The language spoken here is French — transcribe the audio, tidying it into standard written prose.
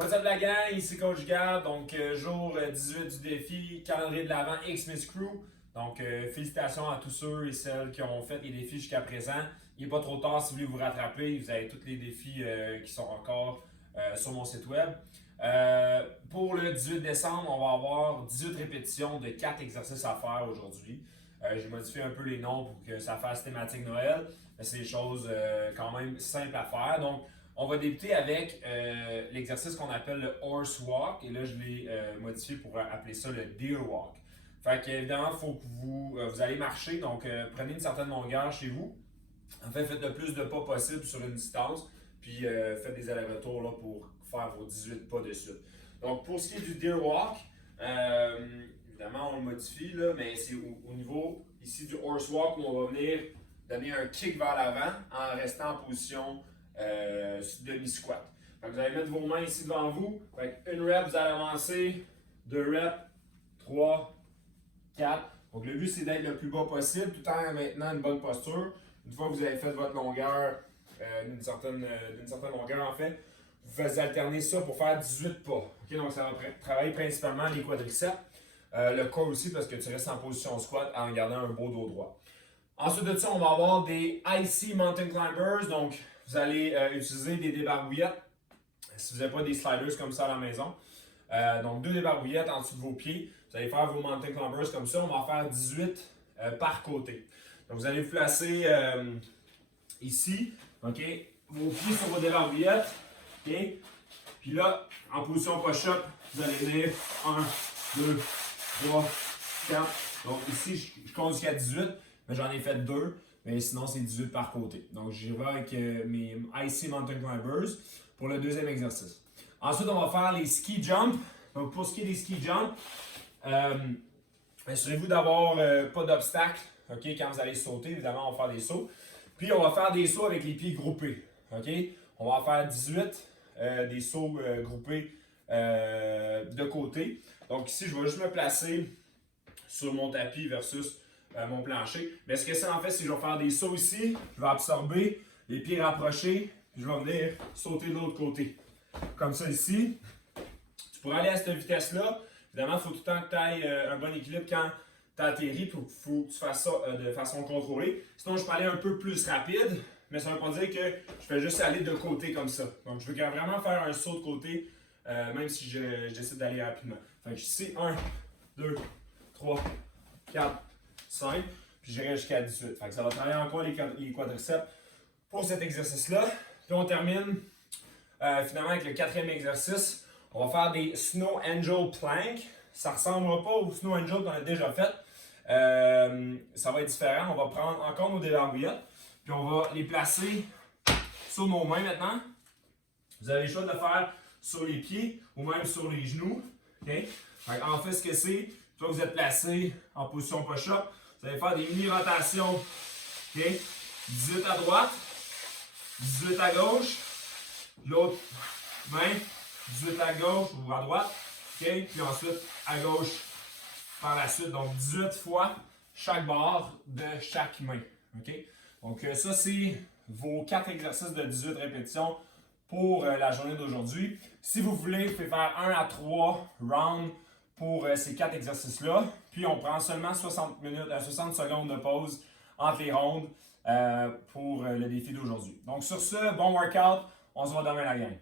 What's up la gang, ici Coach Gab, donc jour 18 du défi, calendrier de l'Avent Xmas Crew. Donc félicitations à tous ceux et celles qui ont fait les défis jusqu'à présent. Il n'est pas trop tard si vous voulez vous rattraper, vous avez tous les défis qui sont encore sur mon site web. Pour le 18 décembre, on va avoir 18 répétitions de 4 exercices à faire aujourd'hui. J'ai modifié un peu les noms pour que ça fasse thématique Noël, mais c'est des choses quand même simples à faire. Donc, on va débuter avec l'exercice qu'on appelle le horse walk, et là je l'ai modifié pour appeler ça le deer walk. Fait qu'évidemment, il faut que vous allez marcher, donc prenez une certaine longueur chez vous. En fait, faites le plus de pas possible sur une distance, puis faites des allers-retours là, pour faire vos 18 pas de suite. Donc pour ce qui est du deer walk, évidemment on le modifie, là, mais c'est au niveau ici du horse walk où on va venir donner un kick vers l'avant en restant en position demi-squat. Vous allez mettre vos mains ici devant vous. Fait une rep, vous allez avancer. 2 reps, 3, 4. Donc le but c'est d'être le plus bas possible tout en maintenant une bonne posture. Une fois que vous avez fait votre longueur, d'une certaine longueur en fait, vous faites alterner ça pour faire 18 pas. Okay? Donc ça va travailler principalement les quadriceps, le corps aussi parce que tu restes en position squat en gardant un beau dos droit. Ensuite de ça, on va avoir des IC Mountain Climbers. Donc vous allez utiliser des débarbouillettes si vous n'avez pas des sliders comme ça à la maison. Donc 2 débarbouillettes en dessous de vos pieds. Vous allez faire vos Mountain Climbers comme ça. On va faire 18 par côté. Donc vous allez vous placer ici. Okay? Vos pieds sur vos débarbouillettes. Okay? Puis là, en position push-up, vous allez venir 1, 2, 3, 4. Donc ici, je compte jusqu'à 18, mais j'en ai fait 2. Mais sinon, c'est 18 par côté. Donc, j'y vais avec mes IC Mountain Climbers pour le deuxième exercice. Ensuite, on va faire les ski jumps. Donc, pour ce qui est des ski jumps, assurez-vous d'avoir pas d'obstacle quand vous allez sauter. Évidemment, on va faire des sauts. Puis, on va faire des sauts avec les pieds groupés. On va faire 18 des sauts groupés de côté. Donc, ici, je vais juste me placer sur mon tapis versus mon plancher. Mais ce que ça en fait, c'est que je vais faire des sauts ici, je vais absorber, les pieds rapprochés, puis je vais venir sauter de l'autre côté. Comme ça ici. Tu pourrais aller à cette vitesse-là. Évidemment, il faut tout le temps que tu ailles un bon équilibre quand tu atterris, il faut que tu fasses ça de façon contrôlée. Sinon, je peux aller un peu plus rapide, mais ça ne veut pas dire que je fais juste aller de côté comme ça. Donc, je veux vraiment faire un saut de côté, même si je décide d'aller rapidement. Fait que ici, 1, 2, 3, 4, 5, puis j'irai jusqu'à 18. Fait que ça va travailler encore les quadriceps pour cet exercice-là. Puis on termine finalement avec le 4e exercice. On va faire des Snow Angel Plank. Ça ne ressemblera pas au Snow Angel qu'on a déjà fait. Ça va être différent. On va prendre encore nos débarbouillettes. Puis on va les placer sur nos mains maintenant. Vous avez le choix de le faire sur les pieds ou même sur les genoux. Okay? En fait, ce que c'est, toi vous êtes placé en position push-up. Vous allez faire des mini-rotations. Okay? 18 à droite, 18 à gauche, l'autre main, 18 à gauche ou à droite. Okay? Puis ensuite à gauche par la suite. Donc 18 fois chaque barre de chaque main. Okay? Donc ça, c'est vos 4 exercices de 18 répétitions pour la journée d'aujourd'hui. Si vous voulez, vous pouvez faire 1 à 3 rounds pour ces 4 exercices-là. Puis on prend seulement 60 secondes de pause entre les rondes pour le défi d'aujourd'hui. Donc sur ce, bon workout, on se voit demain la gang.